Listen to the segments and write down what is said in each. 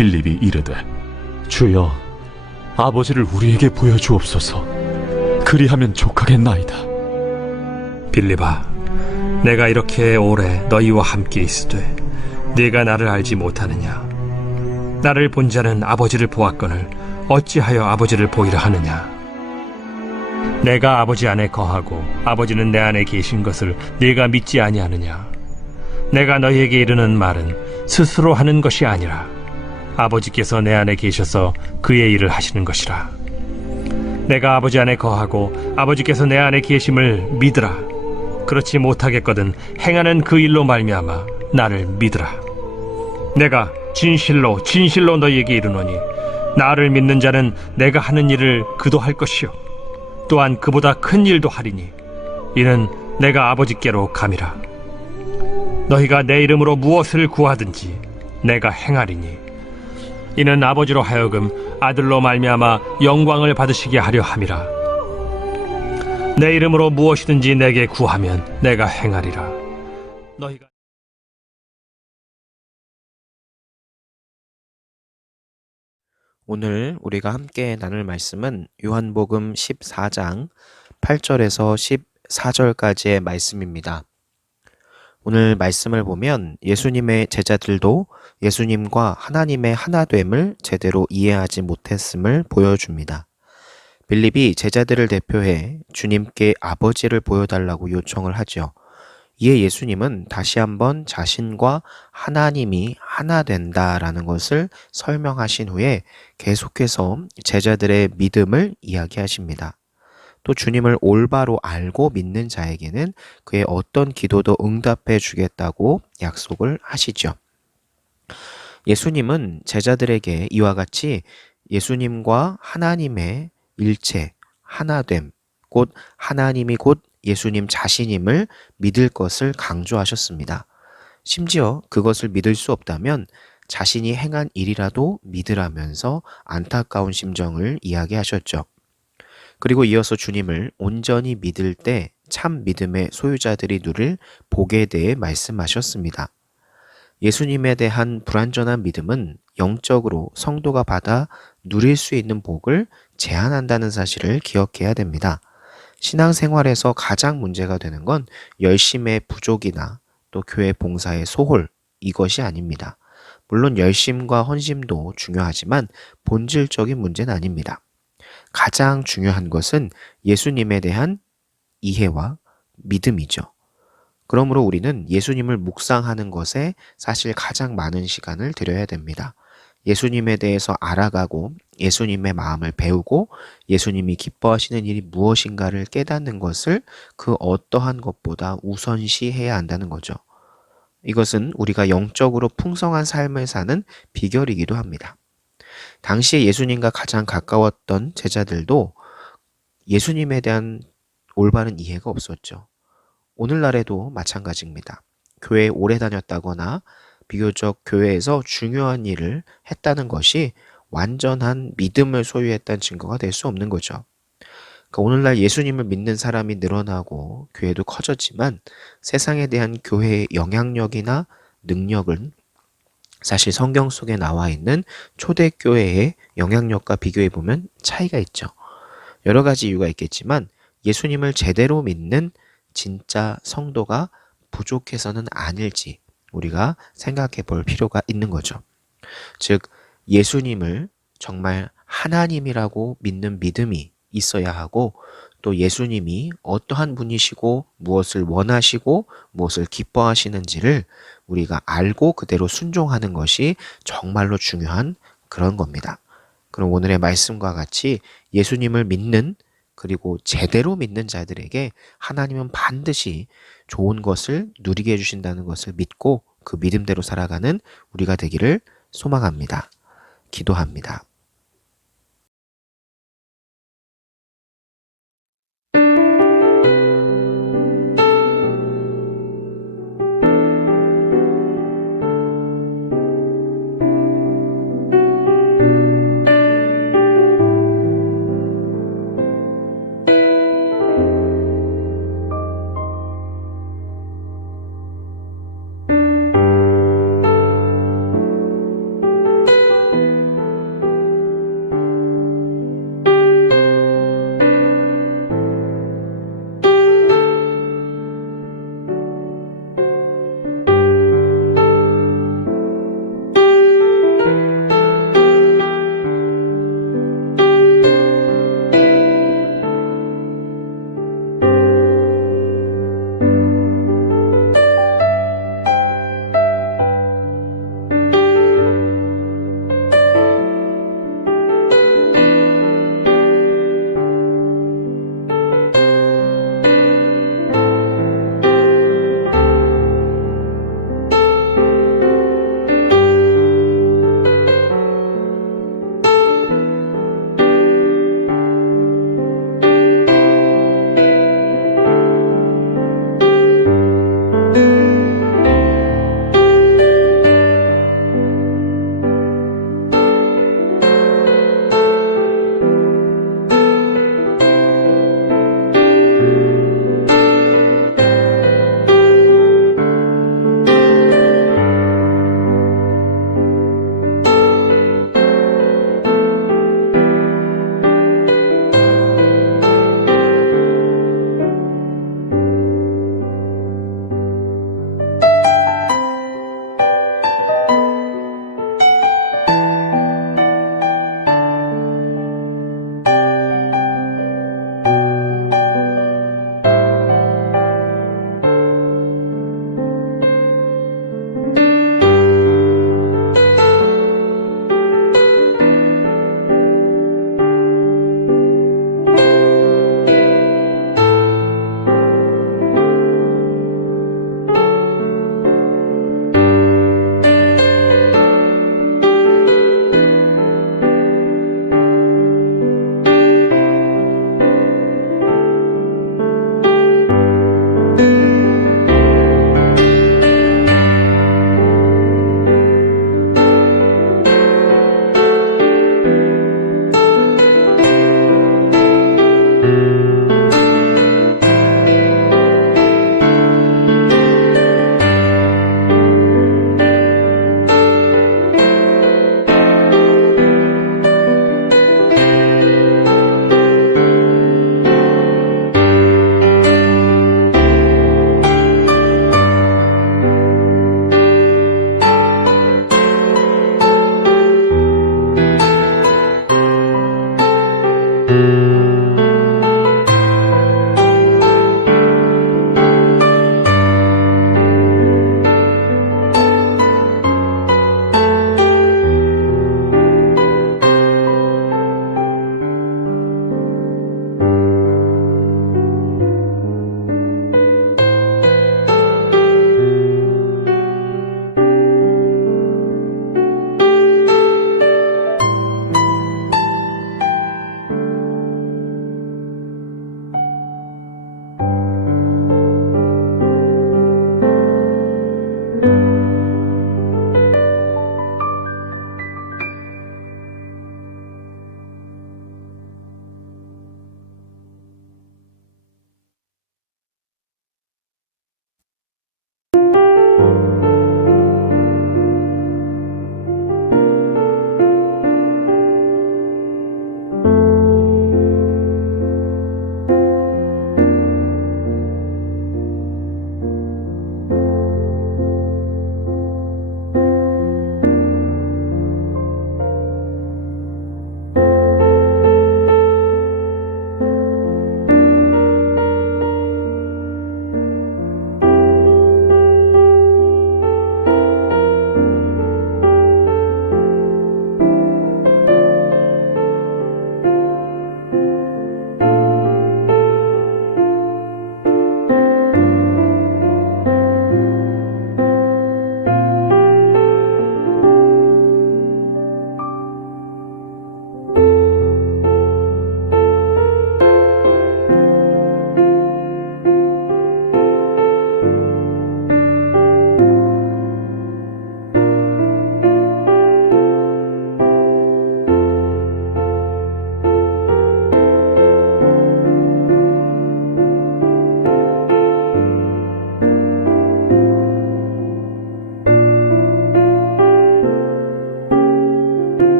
빌립이 이르되 주여, 아버지를 우리에게 보여주옵소서. 그리하면 족하겠나이다. 빌립아, 내가 이렇게 오래 너희와 함께 있으되 네가 나를 알지 못하느냐? 나를 본 자는 아버지를 보았거늘 어찌하여 아버지를 보이라 하느냐? 내가 아버지 안에 거하고 아버지는 내 안에 계신 것을 네가 믿지 아니하느냐? 내가 너희에게 이르는 말은 스스로 하는 것이 아니라 아버지께서 내 안에 계셔서 그의 일을 하시는 것이라. 내가 아버지 안에 거하고 아버지께서 내 안에 계심을 믿으라. 그렇지 못하겠거든 행하는 그 일로 말미암아 나를 믿으라. 내가 진실로 진실로 너희에게 이르노니 나를 믿는 자는 내가 하는 일을 그도 할 것이요 또한 그보다 큰 일도 하리니 이는 내가 아버지께로 감이라. 너희가 내 이름으로 무엇을 구하든지 내가 행하리니 이는 아버지로 하여금 아들로 말미암아 영광을 받으시게 하려 함이라. 내 이름으로 무엇이든지 내게 구하면 내가 행하리라. 너희가 오늘 우리가 함께 나눌 말씀은 요한복음 14장 8절에서 14절까지의 말씀입니다. 오늘 말씀을 보면 예수님의 제자들도 예수님과 하나님의 하나됨을 제대로 이해하지 못했음을 보여줍니다. 빌립이 제자들을 대표해 주님께 아버지를 보여달라고 요청을 하죠. 이에 예수님은 다시 한번 자신과 하나님이 하나 된다라는 것을 설명하신 후에 계속해서 제자들의 믿음을 이야기하십니다. 또 주님을 올바로 알고 믿는 자에게는 그의 어떤 기도도 응답해 주겠다고 약속을 하시죠. 예수님은 제자들에게 이와 같이 예수님과 하나님의 일체, 하나됨, 곧 하나님이 곧 예수님 자신임을 믿을 것을 강조하셨습니다. 심지어 그것을 믿을 수 없다면 자신이 행한 일이라도 믿으라면서 안타까운 심정을 이야기하셨죠. 그리고 이어서 주님을 온전히 믿을 때 참 믿음의 소유자들이 누릴 복에 대해 말씀하셨습니다. 예수님에 대한 불완전한 믿음은 영적으로 성도가 받아 누릴 수 있는 복을 제한한다는 사실을 기억해야 됩니다. 신앙생활에서 가장 문제가 되는 건 열심의 부족이나 또 교회 봉사의 소홀, 이것이 아닙니다. 물론 열심과 헌신도 중요하지만 본질적인 문제는 아닙니다. 가장 중요한 것은 예수님에 대한 이해와 믿음이죠. 그러므로 우리는 예수님을 묵상하는 것에 사실 가장 많은 시간을 들여야 됩니다. 예수님에 대해서 알아가고 예수님의 마음을 배우고 예수님이 기뻐하시는 일이 무엇인가를 깨닫는 것을 그 어떠한 것보다 우선시해야 한다는 거죠. 이것은 우리가 영적으로 풍성한 삶을 사는 비결이기도 합니다. 당시에 예수님과 가장 가까웠던 제자들도 예수님에 대한 올바른 이해가 없었죠. 오늘날에도 마찬가지입니다. 교회에 오래 다녔다거나 비교적 교회에서 중요한 일을 했다는 것이 완전한 믿음을 소유했다는 증거가 될 수 없는 거죠. 그러니까 오늘날 예수님을 믿는 사람이 늘어나고 교회도 커졌지만 세상에 대한 교회의 영향력이나 능력은 사실 성경 속에 나와 있는 초대교회의 영향력과 비교해 보면 차이가 있죠. 여러 가지 이유가 있겠지만 예수님을 제대로 믿는 진짜 성도가 부족해서는 아닐지 우리가 생각해 볼 필요가 있는 거죠. 즉 예수님을 정말 하나님이라고 믿는 믿음이 있어야 하고 또 예수님이 어떠한 분이시고 무엇을 원하시고 무엇을 기뻐하시는지를 우리가 알고 그대로 순종하는 것이 정말로 중요한 그런 겁니다. 그럼 오늘의 말씀과 같이 예수님을 믿는 그리고 제대로 믿는 자들에게 하나님은 반드시 좋은 것을 누리게 해주신다는 것을 믿고 그 믿음대로 살아가는 우리가 되기를 소망합니다. 기도합니다.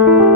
주세요.